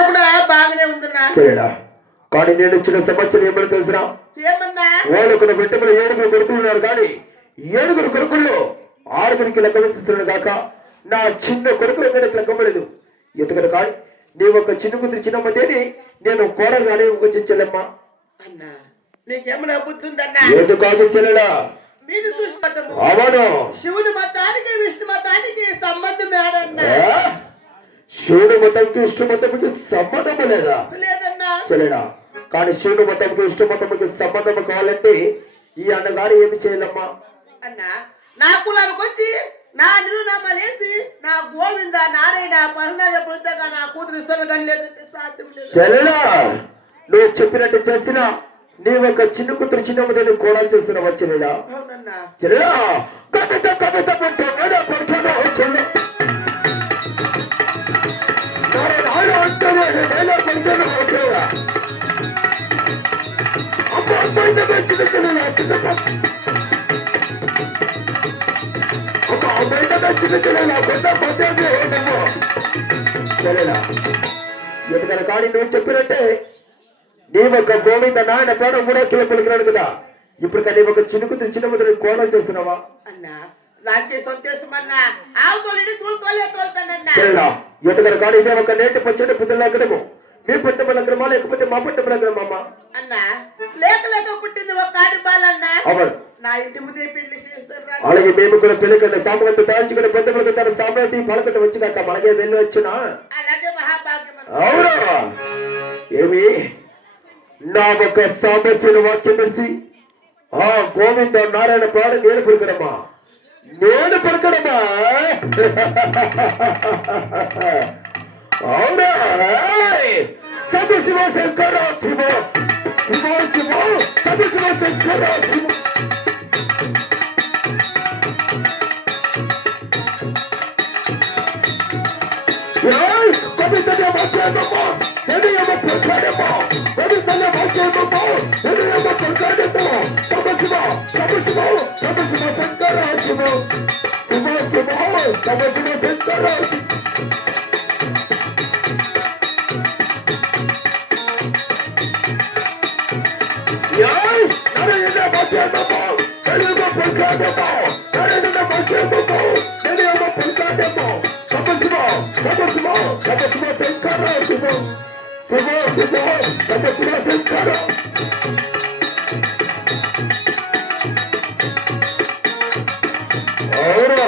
బాగానే ఉందన్నా చేయడా కానీ నేను ఇచ్చిన సంవత్సరం ఏమని తెలుసురా? ఏమన్నా వాళ్ళకు బిడ్డలు 7 కొడుకులు ఉన్నారు కానీ 7 కొడుకుల్లో 6 లెక్క వేస్తున్నాడు కాక నా చిన్న కొడుకు ఎవరికి లెక్కలేదు. ఎందుకంటే కానీ నీ ఒక చిన్న కూతురు చిన్నమ్మతేని నేను కోడలుగానే చెల్లెమ్మా అన్నా నీకేమన్నా బుద్ధి ఉందన్నా? ఎందుకు కాదు చెల్లెడా? మీది చూసినట్టము అవును శివుని మతానికి విష్ణు మతానికి సంబంధం ఏడన్నా? శివుడు మతంకి ఇష్ట మతంకి సంబంధం లేదా? లేదన్నా చెల్లెడా కానీ శివుడు మతంకి ఇష్ట మతంకి సంబంధం కావాలంటే ఈ అన్నగారు ఏమి చేయాలమ్మా? అన్నా నా కులానికి వచ్చి నా నిరునామాలేసి నా గోవింద నారాయణ పరనాథ పుస్తగా నా కూతురు ఇస్తాను కానీ లేదు సాధ్యం లేదు. చెల్లెడా నువ్వు చెప్పినట్టు చేసినా నీ ఒక చిన్న కూతురు చిన్నమ్మని కోడాలు చేస్తున్నావా చెల్లెడా? అవునన్నా చెల్లెడా కవిత కవిత అంటే నేనే పడుతున్నా చెల్లె ఎందుకని కానీ నువ్వు చెప్పినట్టే నీ ఒక గోవింద నాయన పేడ 3 కిలో పలికినాడు కదా. ఇప్పుడు కానీ ఒక చిన్నకుతురు చిన్నముద్ర కోడలు చేస్తున్నావా? అన్నా రాజ్య సంతోషమన్నా ఆవు తోలిని తోలే తోలుతానన్నా. ఎందుకని కానీ ఇదే ఒక నేటి పచ్చడి పుట్టిన లగ్నము. మీ పుట్టిన లగ్నమా లేకపోతే మా పుట్టిన లగ్నమా? అన్నా లేక లేక పుట్టింది ఒక కాడి బాలన్నా. అవును నా ఇంటి ముందే పెళ్లి చేస్తారు. అలాగే మేము కూడా పెళ్లికన్నా సామర్థ్యం తయారుచుకునే పెద్దలకు తన సామర్థ్యం పలకట వచ్చినాక మనకే వెళ్ళి వచ్చినా అలాగే మహాభాగ్యం. అవునా ఏమి నా ఒక సామస్యను వాక్యం తెలిసి ఆ గోవింద నారాయణ పాడ నేను పలుకడమా అవునా సభ శివ శంకర శివ శివ శివ సభ శివ శంకర శివ కవితనే వచ్చేదమ్మా ఎదుయమ్మ ప్రకారమా కవితనే వచ్చేదమ్మా ఎదుయమ్మ ప్రకారమా సభ శివ సభ శివ సభ శివ శంకర శివ శివ శివ సభ శివ శంకర నరేంద్ర వచ్చేదమ్మా ఎదుయమ్మ ప్రకారమా నరేంద్ర వచ్చేదమ్మా ఎదుయమ్మ ప్రకారమా సభ శివ సభ శివ సభ శివ శంకర శివ శివ శివ సభ శివ శంకర అవునా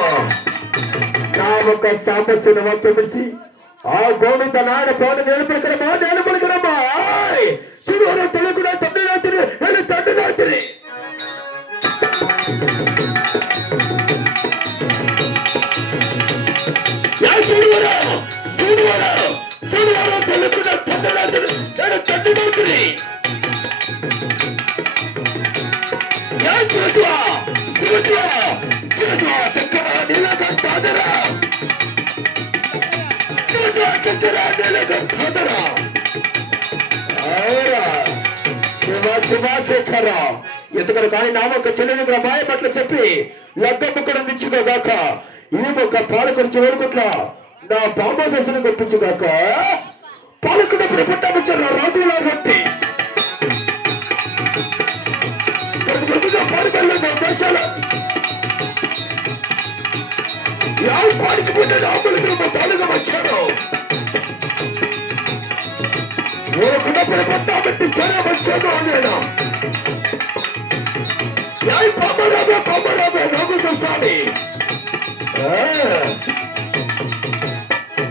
నా ఒక సామస్యను వాక్యం తెలిసి ఆ గోవింద నాయన పౌన నేర్పడకరమా నేర్పడకరమా శివుడు తెలుగున తండ్రి రాత్రి నేను తండ్రి రాత్రి శివాశేఖర ఎందుకని కానీ నా ఒక చెల్లెని మాయ పట్ల చెప్పి లగ్గమ్మ కూడా నిచ్చుకోగాక ఈ ఒక పాలకుడు చివరికొట్ల నా బాంబా దశను గొప్పించుగాక పాలకుడు పుట్టమిచ్చారు రాజులా కొట్టి దేశాలు పాడికి పుట్టిన రాములు పాలుగా వచ్చారు ఊరకుండా పట్టాబెట్టి చెర వచ్చాను నేను పమ్మరాబే నవ్వుతూ సామి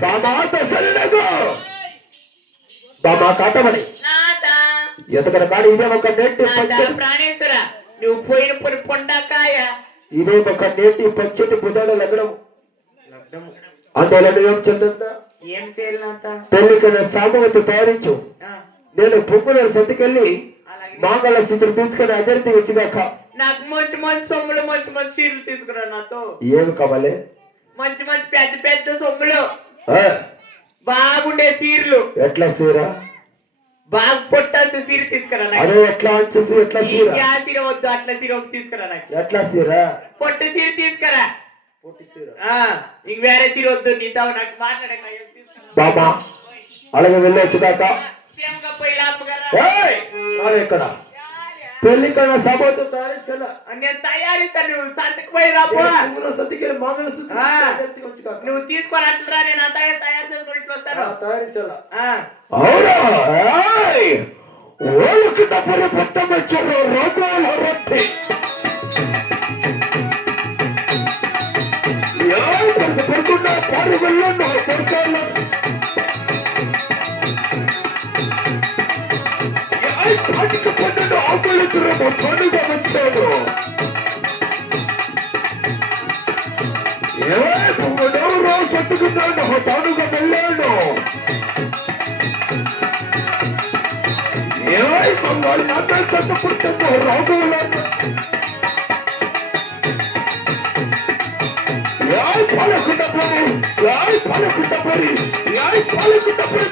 బామాట సరినగు బామా కాటమని ఎంతకన్నా కానీ ఇదే ఒక నేటి ప్రాణేశ్వర నువ్వు పోయిన పొండకాయ ఇదే ఒక నేటి పచ్చటి బుధాల లగ్నము అందువల్ల నువ్వేం చెందిస్తా ఏం చేయాలంత పెళ్లికన్నా సామవతి తయారించు నేను పొంగుల సతికెళ్ళి మాంగళ స్థితిని తీసుకుని అదరితి వచ్చినాక నాకు మంచి మంచి సొమ్ములు మంచి మంచి సీర్లు తీసుకురా నాతో. ఏమి కావాలి? మంచి మంచి పెద్ద పెద్ద సొమ్ములు బాగుండే సీర్లు. ఎట్లా సీరా? బాగా పొట్టాల్సిన సీర తీసుకురా. అదే ఎట్లా వచ్చేసి ఎట్లా సీర? సీర వద్దు అట్లా సీర ఒకటి తీసుకురా. ఎట్లా సీరా? పొట్టు సీర తీసుకురా. పొట్టు సీర ఇంక వేరే సీర వద్దు. నీతో నాకు మాట్లాడక బాబా అలాగే వెళ్ళొచ్చు కాక సేమగా పోయి లాపుగారా. ఇక్కడ పెళ్లి కన్నా సభతో తయారించాల నేను తయారిస్తాను, నువ్వు సంతకి పోయి రాపో. సతికి మంగళసూత్రం వచ్చి కాక నువ్వు తీసుకొని అట్లా నేను అంతా తయారు చేసుకొని ఇట్లా వస్తాను. తయారించాల ఆ. అవునా ఓళ్ళకి డబ్బులు పుట్టమచ్చారు రోగాల రొట్టి పడుకున్న పారు వెళ్ళండు దర్శనం పాటికి పన్నెండు ఆకులు పండుగ వచ్చాడు ఎవరో సత్తుకున్నాడు తానుగా వెళ్ళాడు వాళ్ళు అందరూ చదువుకుంటాము రాఘవులు పాలకుండా పోయి పాలకుండా పోయి పాలకుండా పోయి